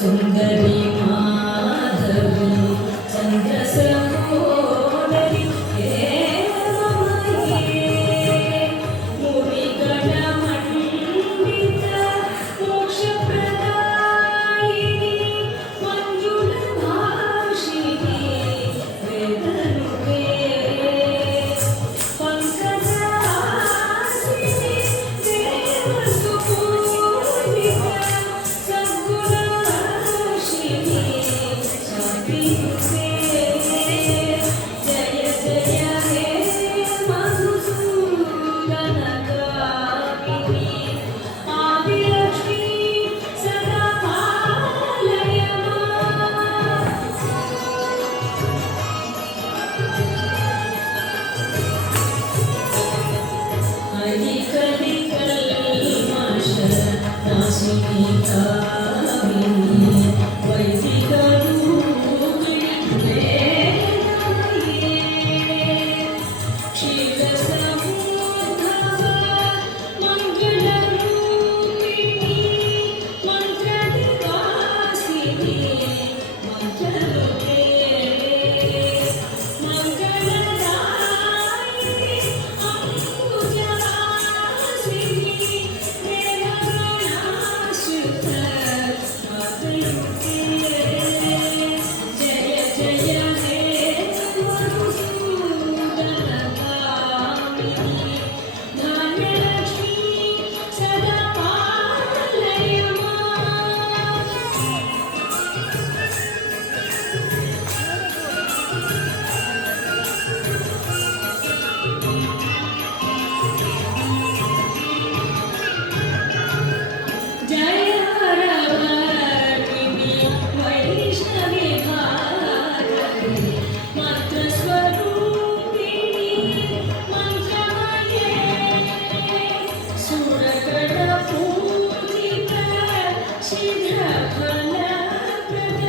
ಸುಂದರಿ ಮಾಧವಿ ಚಂದ್ರ ಸಹೋದರಿ ಮುನಿಗಳ ಮಂಡಿತ ಮೋಕ್ಷ ಪ್ರದಾಯಿನಿ ಮಂಜುಳ ಭಾಷಿಣಿ ವೇದನುಗೆ ಪಂಕಜಾಸಿನಿ ದೇವಸು ಪೂಜಿತ ಸದ್ಗುಣಾಶಿನಿ ಶಾಂತಿಯುತೆ ಜಯ ಜಯ ಹೇ ಮಧುಸೂದನ ಕಾಮಿನಿ ಆದಿಲಕ್ಷ್ಮೀ ಸದಾ ಪಾಲಯ ಹರಿ ಕಲಿ ಕಲ್ಮಶ ನಾಶಿನಿ ಕಾಮಿನಿ ವೈದಿಕ ರೂಪಿಣಿ ವೇದಮಯೇ ಕ್ಷೀರ ಸಮೂರ್ಧವ ಮಂಗಳ ರೂಪಿಣಿ ಮಂತ್ರನಿವಾಸಿನಿ ಮಂತ್ರಲೋಕೆ ಮಂಗಳದಾಯಿನಿ ಅಂಬುಜಾಸಿನಿ ದೇವಗಣಾಶ್ರಿತ ಮಾತಯುತೆ ಜಯ ಜಯ ಹೇ ಮಧುಸೂದನ ಕಾಮಿನಿ ಧಾನ್ಯಲಕ್ಷ್ಮೀ ಸದಾ ಪಾಲಯ ಜಯ ಹರವರ್ಣಿನಿ ವೈಷ್ಣವಿ ಭಾರತಿ ಮಂತ್ರ ಸ್ವರೂಪಿಣಿ ಮಂತ್ರಮಯೇ ಸುರಗಣ ಪೂಜಿತ ಶೀಘ್ರ ಫಲಪ್ರದ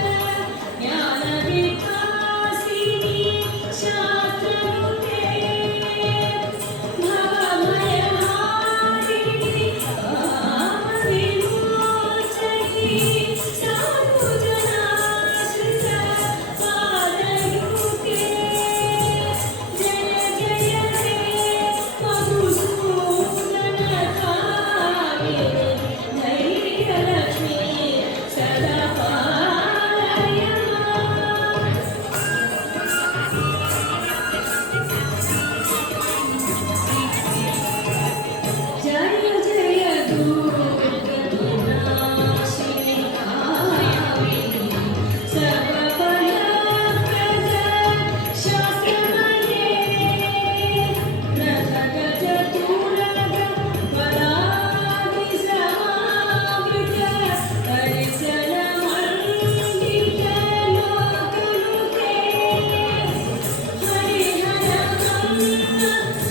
ಜ್ಞಾನ ವಿಕಾಸಿನಿ ಶಾಸ್ತ್ರನುತೆ ಭವಭಯಹಾರಿಣಿ ವಿಮೋಚಕಿ ಸಾಧುಜನಾಶ್ರಿತ ಪಾದಯುತೆ ಜಯ ಜಯ ಹೇ ಮಧುಸೂದನ ಕಾಮಿನಿ ಧೈರ್ಯಲಕ್ಷ್ಮೀ ಸದಾ ಪಾಲಯ ಜಯ ಜಯ ದುರ್ಗತಿನಾಶಿನಿ ಕಾಮಿನಿ ಸರ್ವಫಲಪ್ರದ ಶಾಸ್ತ್ರಮಯೇ ರಥಗಜ ತುರಗ ಬಲಾದಿ ಸಮಾವೃತ ಪರಿಸರ ಮಂಡಿತ ಲೋಕನುತೆ ಹರಿಹರ ಬ್ರಹ್ಮ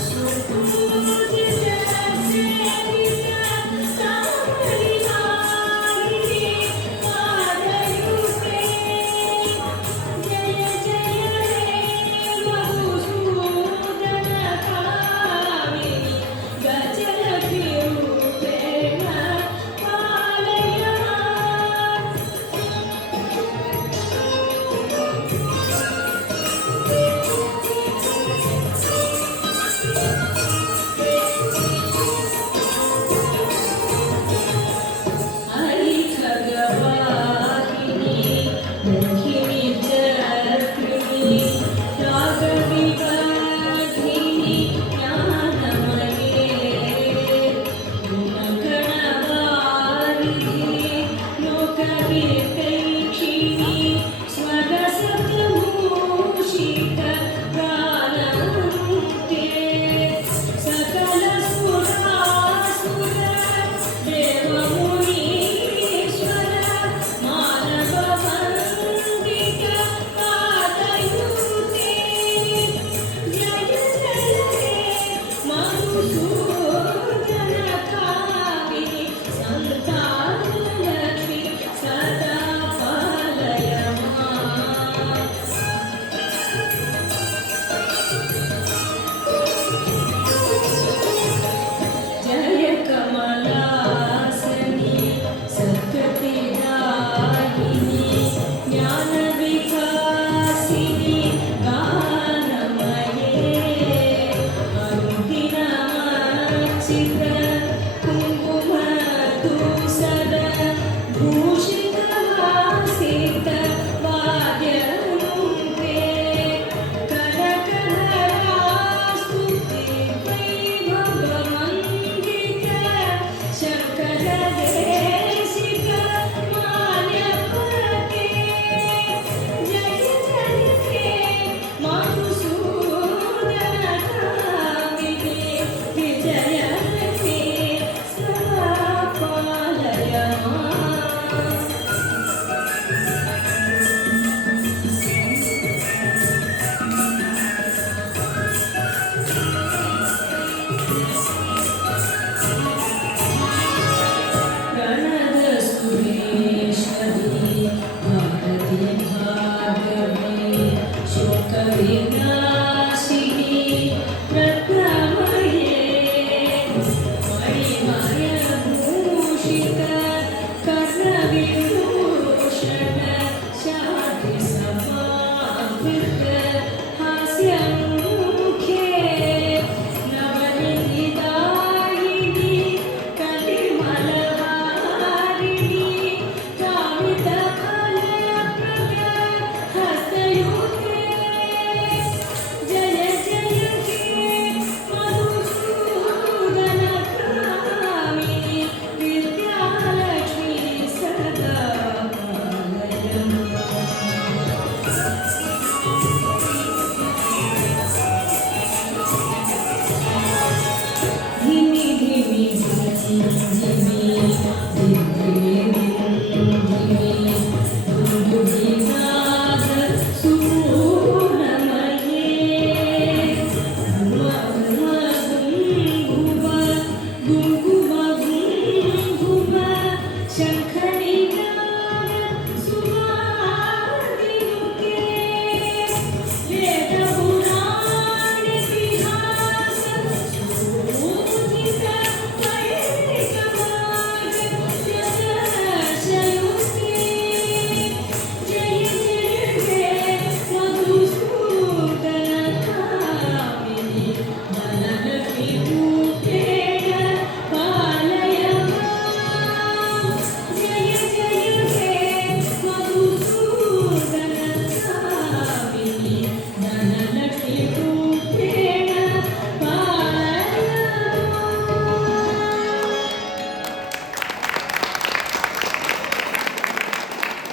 ಸುಪೂಜಿತ ಸೇವಿತ ಸಾಮರಿಹಾರಿಣಿ ಪಾದಯುತೆ ಜಯ ಜಯ ಹೇ ಮಧುಸೂದನ ಕಾಮಿನಿ ಗಜಲಕ್ಷ್ಮೀ ರೂಪೇಣ ಪಾಲಯ ಹರಿ ಖಗವಾಹಿನಿ ಮೋಹಿನಿ ಜತ್ರಿಣಿ ರಾಗವಿವರ್ಧಿನಿ ಜ್ಞಾನಮಯೇ ಗುಣಗಣವಾರಿಧಿ ಲೋಕವಿಕ